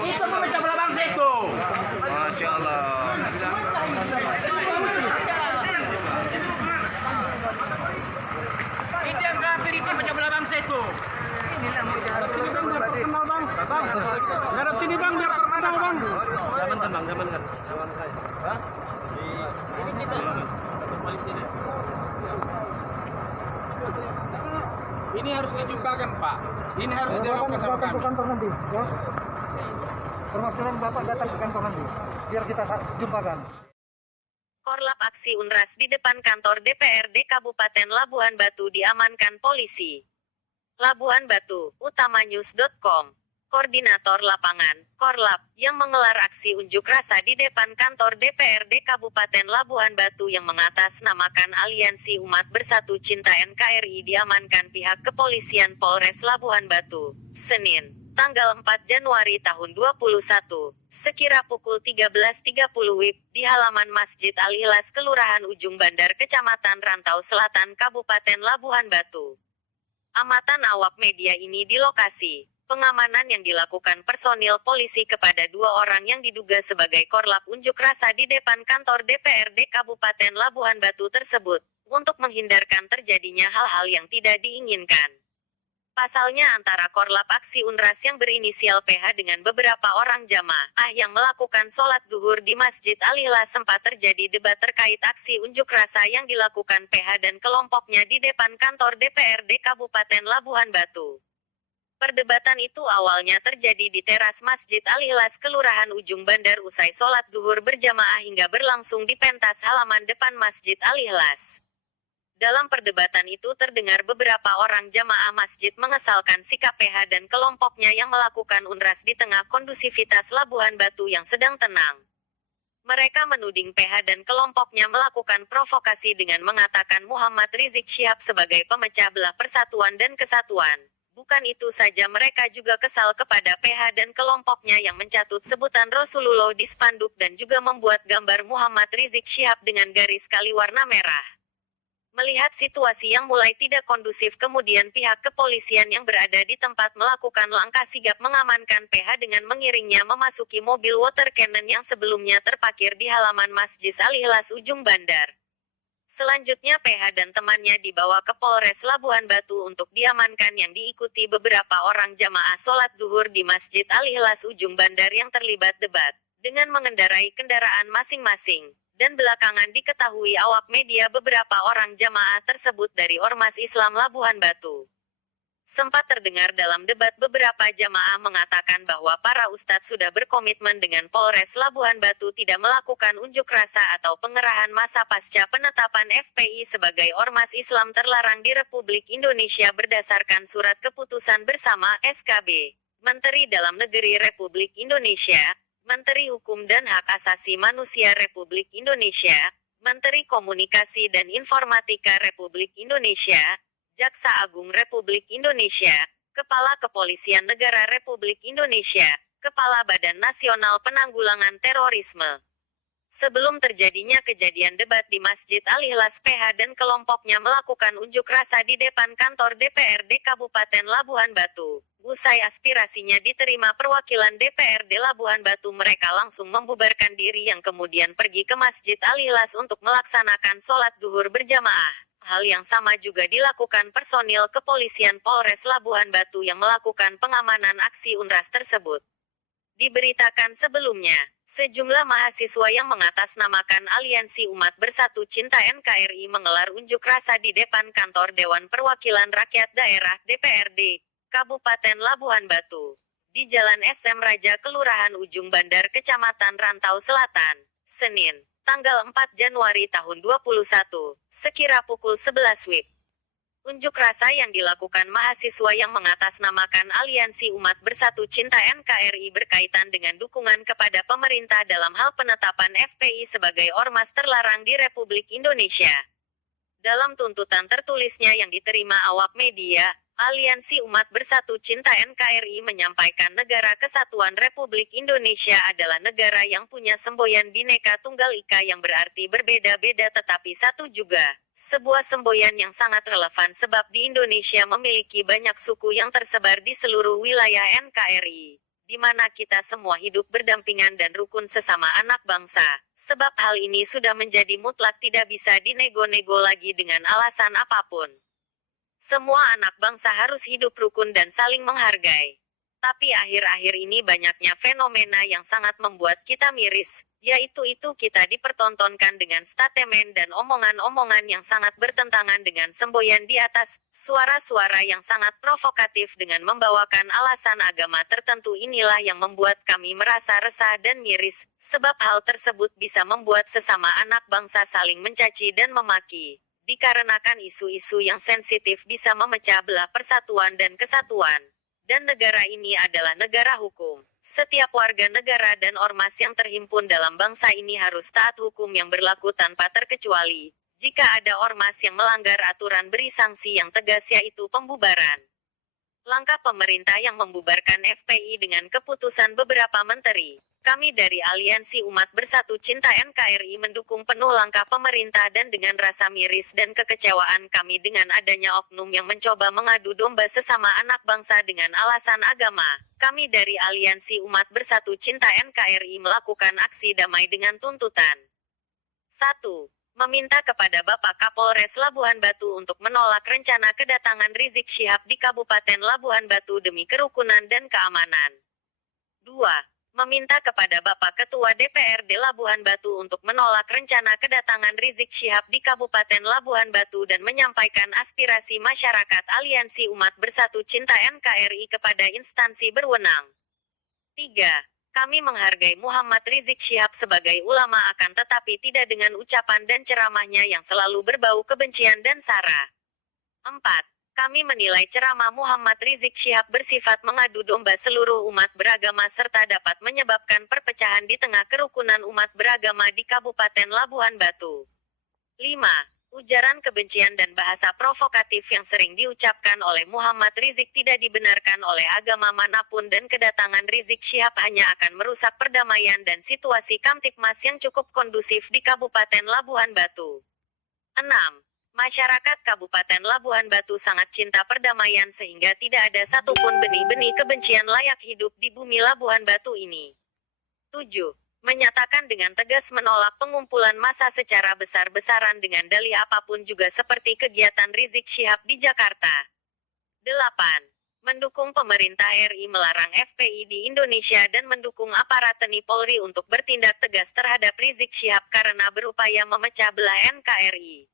Itu memecah belah bangsa itu. Masya Allah. Itu yang kafir itu memecah belah bangsa itu. Sini bang, biar terkenal bang. Bang, garap sini bang, biar terkenal bang. Jamankan bang, jamankan. Ini kita. Ini harus dijumpakan Pak. Ini harus dilakukan sama kami. Ke kantor nanti, ya. Perwakilan Bapak datang ke kantor nanti, biar kita jumpakan. Korlap aksi Unras di depan kantor DPRD Kabupaten Labuhan Batu diamankan polisi. Labuhan Batu, utamanews.com. Koordinator lapangan, Korlap, yang menggelar aksi unjuk rasa di depan kantor DPRD Kabupaten Labuhan Batu yang mengatasnamakan Aliansi Umat Bersatu Cinta NKRI diamankan pihak kepolisian Polres Labuhan Batu, Senin, tanggal 4 Januari tahun 2021, sekira pukul 13.30 WIB, di halaman Masjid Al-Ikhlas Kelurahan Ujung Bandar Kecamatan Rantau Selatan Kabupaten Labuhan Batu. Amatan awak media ini di lokasi. Pengamanan yang dilakukan personil polisi kepada 2 orang yang diduga sebagai korlap unjuk rasa di depan kantor DPRD Kabupaten Labuhan Batu tersebut, untuk menghindarkan terjadinya hal-hal yang tidak diinginkan. Pasalnya antara korlap aksi Unras yang berinisial PH dengan beberapa orang jamaah yang melakukan sholat zuhur di Masjid Al-Ikhlas sempat terjadi debat terkait aksi unjuk rasa yang dilakukan PH dan kelompoknya di depan kantor DPRD Kabupaten Labuhan Batu. Perdebatan itu awalnya terjadi di teras Masjid Al-Ikhlas Kelurahan Ujung Bandar usai sholat zuhur berjamaah hingga berlangsung di pentas halaman depan Masjid Al-Ikhlas. Dalam perdebatan itu terdengar beberapa orang jamaah masjid mengesalkan sikap PH dan kelompoknya yang melakukan unras di tengah kondusivitas Labuhan Batu yang sedang tenang. Mereka menuding PH dan kelompoknya melakukan provokasi dengan mengatakan Muhammad Rizik Syihab sebagai pemecah belah persatuan dan kesatuan. Bukan itu saja, mereka juga kesal kepada PH dan kelompoknya yang mencatut sebutan Rasulullah di spanduk dan juga membuat gambar Muhammad Rizik Syihab dengan garis kali warna merah. Melihat situasi yang mulai tidak kondusif, kemudian pihak kepolisian yang berada di tempat melakukan langkah sigap mengamankan PH dengan mengiringnya memasuki mobil water cannon yang sebelumnya terparkir di halaman Masjid Al-Ikhlas Ujung Bandar. Selanjutnya PH dan temannya dibawa ke Polres Labuhan Batu untuk diamankan yang diikuti beberapa orang jamaah sholat zuhur di Masjid Al-Ikhlas Ujung Bandar yang terlibat debat, dengan mengendarai kendaraan masing-masing. Dan belakangan diketahui awak media beberapa orang jamaah tersebut dari Ormas Islam Labuhan Batu. Sempat terdengar dalam debat beberapa jamaah mengatakan bahwa para ustadz sudah berkomitmen dengan Polres Labuhan Batu tidak melakukan unjuk rasa atau pengerahan massa pasca penetapan FPI sebagai Ormas Islam terlarang di Republik Indonesia berdasarkan Surat Keputusan Bersama (SKB) Menteri Dalam Negeri Republik Indonesia, Menteri Hukum dan Hak Asasi Manusia Republik Indonesia, Menteri Komunikasi dan Informatika Republik Indonesia, Jaksa Agung Republik Indonesia, Kepala Kepolisian Negara Republik Indonesia, Kepala Badan Nasional Penanggulangan Terorisme. Sebelum terjadinya kejadian debat di Masjid Al-Ikhlas, PH dan kelompoknya melakukan unjuk rasa di depan kantor DPRD Kabupaten Labuhan Batu. Usai aspirasinya diterima perwakilan DPRD Labuhan Batu, mereka langsung membubarkan diri yang kemudian pergi ke Masjid Al-Ikhlas untuk melaksanakan sholat zuhur berjamaah. Hal yang sama juga dilakukan personil kepolisian Polres Labuhan Batu yang melakukan pengamanan aksi unras tersebut. Diberitakan sebelumnya, sejumlah mahasiswa yang mengatasnamakan Aliansi Umat Bersatu Cinta NKRI menggelar unjuk rasa di depan kantor Dewan Perwakilan Rakyat Daerah (DPRD) Kabupaten Labuhan Batu, di Jalan SM Raja Kelurahan Ujung Bandar Kecamatan Rantau Selatan, Senin, tanggal 4 Januari tahun 2021, sekira pukul 11 WIB. Unjuk rasa yang dilakukan mahasiswa yang mengatasnamakan Aliansi Umat Bersatu Cinta NKRI berkaitan dengan dukungan kepada pemerintah dalam hal penetapan FPI sebagai ormas terlarang di Republik Indonesia. Dalam tuntutan tertulisnya yang diterima awak media, Aliansi Umat Bersatu Cinta NKRI menyampaikan Negara Kesatuan Republik Indonesia adalah negara yang punya semboyan Bhinneka Tunggal Ika yang berarti berbeda-beda tetapi satu juga. Sebuah semboyan yang sangat relevan sebab di Indonesia memiliki banyak suku yang tersebar di seluruh wilayah NKRI, di mana kita semua hidup berdampingan dan rukun sesama anak bangsa. Sebab hal ini sudah menjadi mutlak, tidak bisa dinego-nego lagi dengan alasan apapun. Semua anak bangsa harus hidup rukun dan saling menghargai. Tapi akhir-akhir ini banyaknya fenomena yang sangat membuat kita miris, yaitu kita dipertontonkan dengan statement dan omongan-omongan yang sangat bertentangan dengan semboyan di atas, suara-suara yang sangat provokatif dengan membawakan alasan agama tertentu. Inilah yang membuat kami merasa resah dan miris, sebab hal tersebut bisa membuat sesama anak bangsa saling mencaci dan memaki. Dikarenakan isu-isu yang sensitif bisa memecah belah persatuan dan kesatuan. Dan negara ini adalah negara hukum. Setiap warga negara dan ormas yang terhimpun dalam bangsa ini harus taat hukum yang berlaku tanpa terkecuali. Jika ada ormas yang melanggar aturan, beri sanksi yang tegas, yaitu pembubaran. Langkah pemerintah yang membubarkan FPI dengan keputusan beberapa menteri. Kami dari Aliansi Umat Bersatu Cinta NKRI mendukung penuh langkah pemerintah, dan dengan rasa miris dan kekecewaan kami dengan adanya oknum yang mencoba mengadu domba sesama anak bangsa dengan alasan agama. Kami dari Aliansi Umat Bersatu Cinta NKRI melakukan aksi damai dengan tuntutan. 1. Meminta kepada Bapak Kapolres Labuhan Batu untuk menolak rencana kedatangan Rizik Syihab di Kabupaten Labuhan Batu demi kerukunan dan keamanan. 2. Meminta kepada Bapak Ketua DPRD Labuhan Batu untuk menolak rencana kedatangan Rizik Syihab di Kabupaten Labuhan Batu dan menyampaikan aspirasi masyarakat Aliansi Umat Bersatu Cinta NKRI kepada instansi berwenang. 3. Kami menghargai Muhammad Rizik Syihab sebagai ulama, akan tetapi tidak dengan ucapan dan ceramahnya yang selalu berbau kebencian dan sara. 4. Kami menilai ceramah Muhammad Rizik Syihab bersifat mengadu domba seluruh umat beragama serta dapat menyebabkan perpecahan di tengah kerukunan umat beragama di Kabupaten Labuhan Batu. 5. Ujaran kebencian dan bahasa provokatif yang sering diucapkan oleh Muhammad Rizik tidak dibenarkan oleh agama manapun, dan kedatangan Rizik Syihab hanya akan merusak perdamaian dan situasi Kamtipmas yang cukup kondusif di Kabupaten Labuhan Batu. 6. Masyarakat Kabupaten Labuhan Batu sangat cinta perdamaian sehingga tidak ada satupun benih-benih kebencian layak hidup di bumi Labuhan Batu ini. 7. Menyatakan dengan tegas menolak pengumpulan massa secara besar-besaran dengan dalih apapun, juga seperti kegiatan Rizik Syihab di Jakarta. 8. Mendukung pemerintah RI melarang FPI di Indonesia dan mendukung aparat TNI Polri untuk bertindak tegas terhadap Rizik Syihab karena berupaya memecah belah NKRI.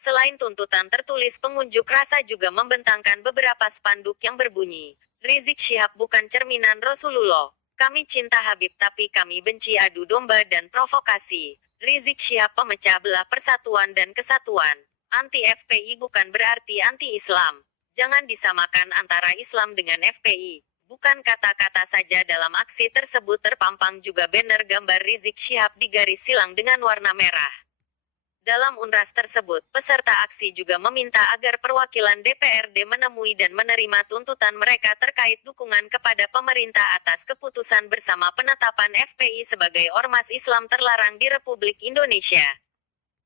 Selain tuntutan tertulis, pengunjuk rasa juga membentangkan beberapa spanduk yang berbunyi, Rizik Syihab bukan cerminan Rasulullah. Kami cinta Habib tapi kami benci adu domba dan provokasi. Rizik Syihab pemecah belah persatuan dan kesatuan. Anti-FPI bukan berarti anti-Islam. Jangan disamakan antara Islam dengan FPI. Bukan kata-kata saja, dalam aksi tersebut terpampang juga banner gambar Rizik Syihab digaris silang dengan warna merah. Dalam unras tersebut, peserta aksi juga meminta agar perwakilan DPRD menemui dan menerima tuntutan mereka terkait dukungan kepada pemerintah atas keputusan bersama penetapan FPI sebagai ormas Islam terlarang di Republik Indonesia.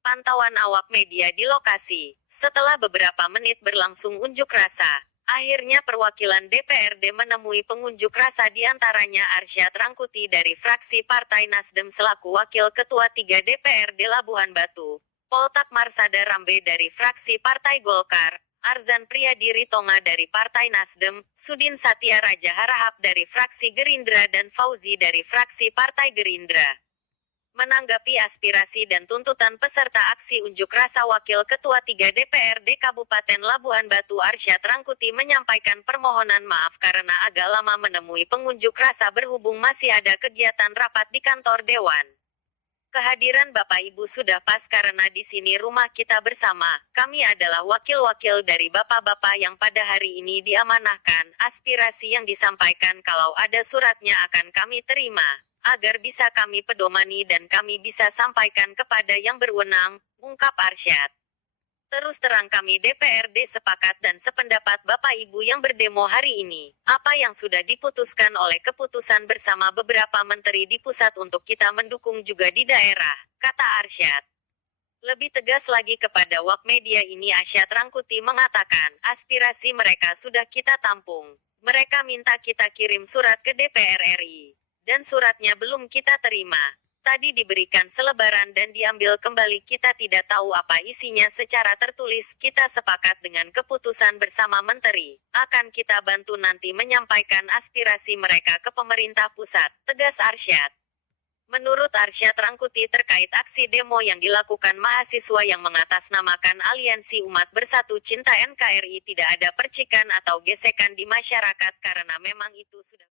Pantauan awak media di lokasi. Setelah beberapa menit berlangsung unjuk rasa, akhirnya perwakilan DPRD menemui pengunjuk rasa, diantaranya Arsyad Rangkuti dari fraksi Partai Nasdem selaku Wakil Ketua 3 DPRD Labuhan Batu, Poltak Marsada Rambe dari fraksi Partai Golkar, Arzan Priyadi Ritonga dari Partai Nasdem, Sudin Satya Raja Harahap dari fraksi Gerindra dan Fauzi dari fraksi Partai Gerindra. Menanggapi aspirasi dan tuntutan peserta aksi unjuk rasa, Wakil Ketua 3 DPRD Kabupaten Labuhan Batu Arsyad Rangkuti menyampaikan permohonan maaf karena agak lama menemui pengunjuk rasa berhubung masih ada kegiatan rapat di kantor Dewan. Kehadiran Bapak Ibu sudah pas karena di sini rumah kita bersama. Kami adalah wakil-wakil dari bapak-bapak yang pada hari ini diamanahkan. Aspirasi yang disampaikan kalau ada suratnya akan kami terima, agar bisa kami pedomani dan kami bisa sampaikan kepada yang berwenang, ungkap Arsyad. Terus terang kami DPRD sepakat dan sependapat Bapak Ibu yang berdemo hari ini. Apa yang sudah diputuskan oleh keputusan bersama beberapa menteri di pusat untuk kita mendukung juga di daerah, kata Arsyad. Lebih tegas lagi kepada awak media ini, Arsyad Rangkuti mengatakan, aspirasi mereka sudah kita tampung. Mereka minta kita kirim surat ke DPR RI. Dan suratnya belum kita terima. Tadi diberikan selebaran dan diambil kembali, kita tidak tahu apa isinya secara tertulis. Kita sepakat dengan keputusan bersama menteri. Akan kita bantu nanti menyampaikan aspirasi mereka ke pemerintah pusat, tegas Arsyad. Menurut Arsyad Rangkuti terkait aksi demo yang dilakukan mahasiswa yang mengatasnamakan Aliansi Umat Bersatu Cinta NKRI, tidak ada percikan atau gesekan di masyarakat karena memang itu sudah